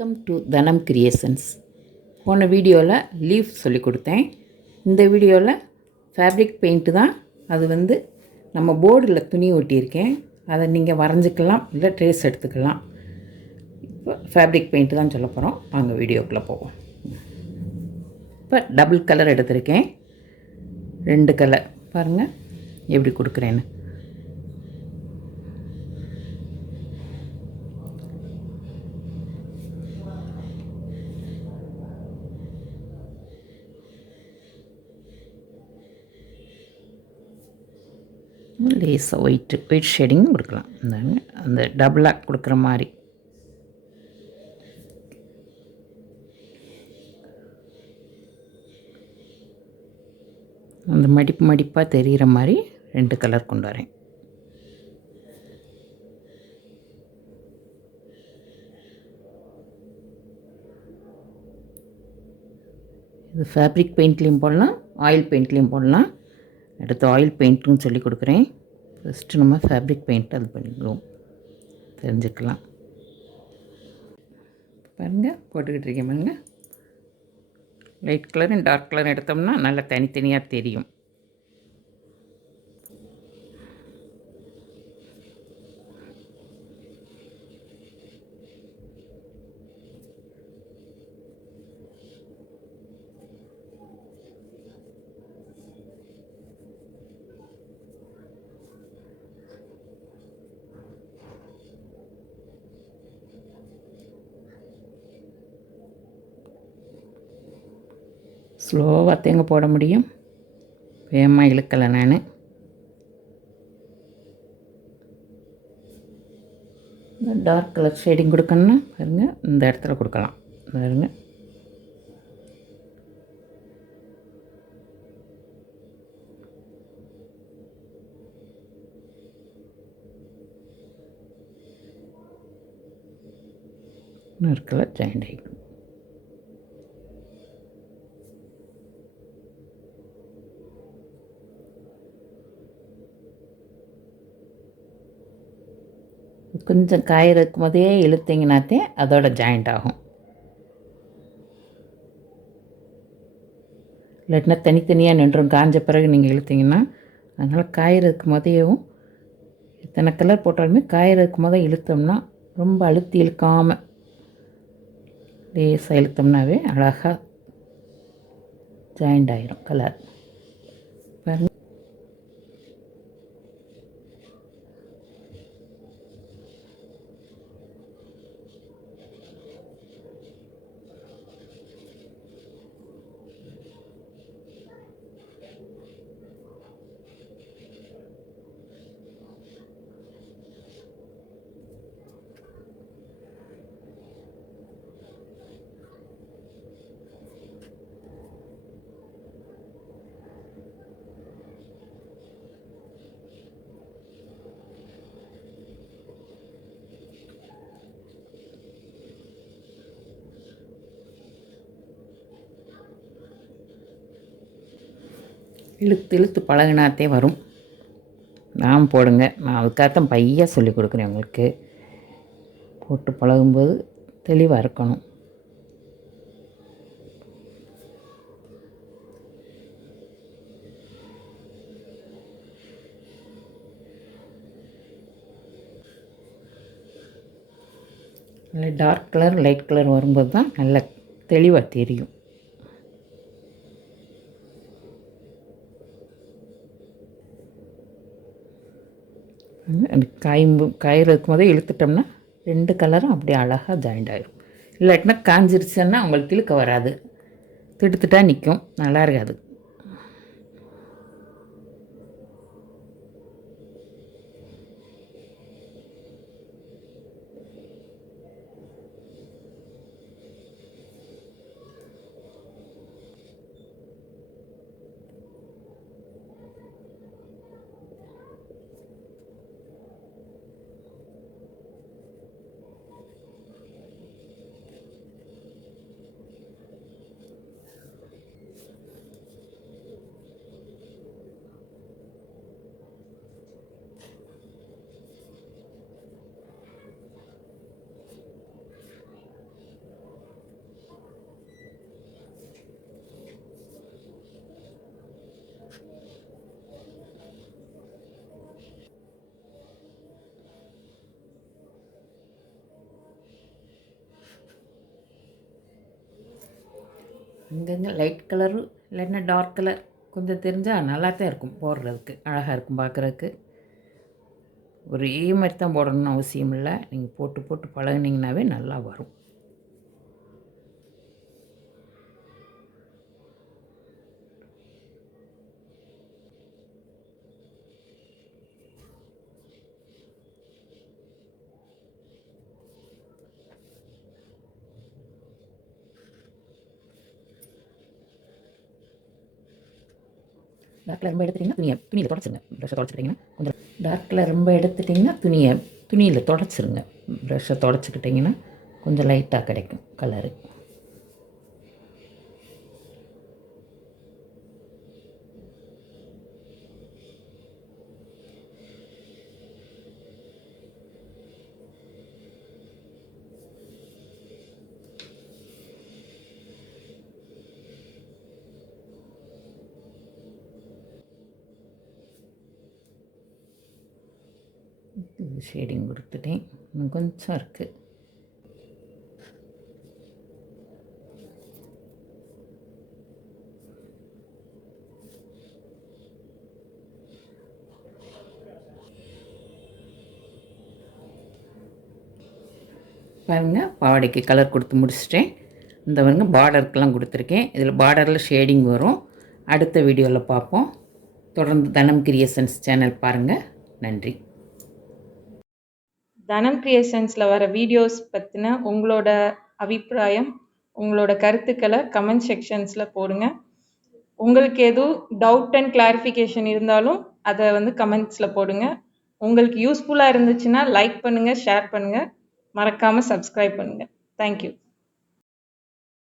Welcome to தனம் creations. போன வீடியோவில் லீஃப் சொல்லி கொடுத்தேன். இந்த வீடியோவில் ஃபேப்ரிக் பெயிண்ட்டு தான். அது நம்ம போர்டில் துணி ஒட்டியிருக்கேன். அதை நீங்கள் வரைஞ்சிக்கலாம், இல்லை ட்ரேஸ் எடுத்துக்கலாம். இப்போ ஃபேப்ரிக் பெயிண்ட்டு தான் சொல்ல போகிறோம். வாங்க வீடியோக்குள்ளே போவோம். இப்போ டபுள் கலர் எடுத்திருக்கேன். 2 கலர் பாருங்கள் எப்படி கொடுக்குறேன்னு. லேசாக ஒயிட் ஷேடிங் கொடுக்கலாம். அந்த டபுளாக கொடுக்குற மாதிரி. அந்த மடிப்பாக தெரிகிற மாதிரி 2 கலர் கொண்டு வரேன். இது ஃபேப்ரிக் பெயிண்ட்லேயும் போடலாம், ஆயில் பெயிண்ட்லேயும் போடலாம். அடுத்து ஆயில் பெயிண்ட்டுன்னு சொல்லி கொடுக்குறேன். ஃபஸ்ட்டு நம்ம ஃபேப்ரிக் பெயிண்ட் அது பண்ணிக்குவோம், தெரிஞ்சுக்கலாம். பாருங்கள் போட்டுக்கிட்டு இருக்கேன் பாருங்கள். லைட் கலரும் டார்க் கலரும் எடுத்தோம்னா நல்லா தனித்தனியாக தெரியும். ஸ்லோவாக தேங்க போட முடியும், வேகமாக இழுக்கலை நான். டார்க் கலர் ஷேடிங் கொடுக்கணுன்னா பாருங்கள், இந்த இடத்துல கொடுக்கலாம். பாருங்க, இன்னொரு கலர் ஜாயிண்ட் ஆகிடும். கொஞ்சம் காயறதுக்கு போதே இழுத்திங்கனாத்தே அதோட ஜாயிண்ட் ஆகும். இல்லாட்டினா தனித்தனியாக நின்றும். காஞ்ச பிறகு நீங்கள் இழுத்திங்கன்னா, அதனால் காயறதுக்கு முதவும் எத்தனை கலர் போட்டாலுமே காயறதுக்கு இழுத்தோம்னா ரொம்ப அழுத்தி இழுக்காமல் லேசாக இழுத்தோம்னாவே அழகாக ஜாயிண்ட் ஆகிரும் கலர். பாருங்கள், இழுத்து பழகினாத்தே வரும். நான் போடுங்க, நான் அதுக்காகத்தான் பையாக சொல்லி கொடுக்குறேன் உங்களுக்கு. போட்டு பழகும்போது தெளிவாக இருக்கணும். நல்ல டார்க் கலர் லைட் கலர் வரும்போது தான் நல்ல தெளிவாக தெரியும். காயறதுக்கு போதே இழுத்துட்டோம்னா 2 கலரும் அப்படியே அழகாக ஜாயிண்ட் ஆகிடும். இல்லாட்டினா காஞ்சிருச்சுன்னா உங்களுக்கு இழுக்க வராது, திட்டுத்திட்டாக நிற்கும், நல்லா இருக்காது. அங்கங்கே லைட் கலரும் இல்லைன்னா டார்க் கலர் கொஞ்சம் தெரிஞ்சால் நல்லா தான் இருக்கும், போடுறதுக்கு அழகாக இருக்கும் பார்க்குறதுக்கு. ஒரே மாதிரி தான் போடணும்னு அவசியம் இல்லை, நீங்கள் போட்டு போட்டு பழகுனீங்கன்னாவே நல்லா வரும். டார்க் ரொம்ப எடுத்துட்டிங்கன்னா துணியில் தொடச்சிருங்க. ப்ரஷ்ஷை தொடச்சிக்கிட்டிங்கன்னா கொஞ்சம் டார்க்கில் ரொம்ப எடுத்துட்டிங்கன்னா துணியில் தொடச்சிருங்க. ப்ரஷ்ஷை தொடச்சிக்கிட்டிங்கன்னா கொஞ்சம் லைட்டாக கிடைக்கும் கலரு. ஷேடிங் கொடுத்துட்டேன், இன்னும் கொஞ்சம் இருக்குது. பாருங்கள், பாவாடைக்கு கலர் கொடுத்து முடிச்சிட்டேன். இந்த பாருங்க பார்டருக்கெல்லாம் கொடுத்துருக்கேன். இதில் பார்டரில் ஷேடிங் வரும். அடுத்த வீடியோவில் பார்ப்போம். தொடர்ந்து தனம் கிரியேஷன்ஸ் சேனல் பாருங்கள். நன்றி. தனம் கிரியேஷன்ஸில் வர வீடியோஸ் பற்றின உங்களோட அபிப்பிராயம், உங்களோட கருத்துக்களை கமெண்ட் செக்ஷன்ஸில் போடுங்க. உங்களுக்கு எதுவும் டவுட் அண்ட் கிளாரிஃபிகேஷன் இருந்தாலும் அதை கமெண்ட்ஸில் போடுங்க. உங்களுக்கு யூஸ்ஃபுல்லாக இருந்துச்சுன்னா லைக் பண்ணுங்கள், ஷேர் பண்ணுங்கள், மறக்காமல் சப்ஸ்கிரைப் பண்ணுங்கள். தேங்க்யூ.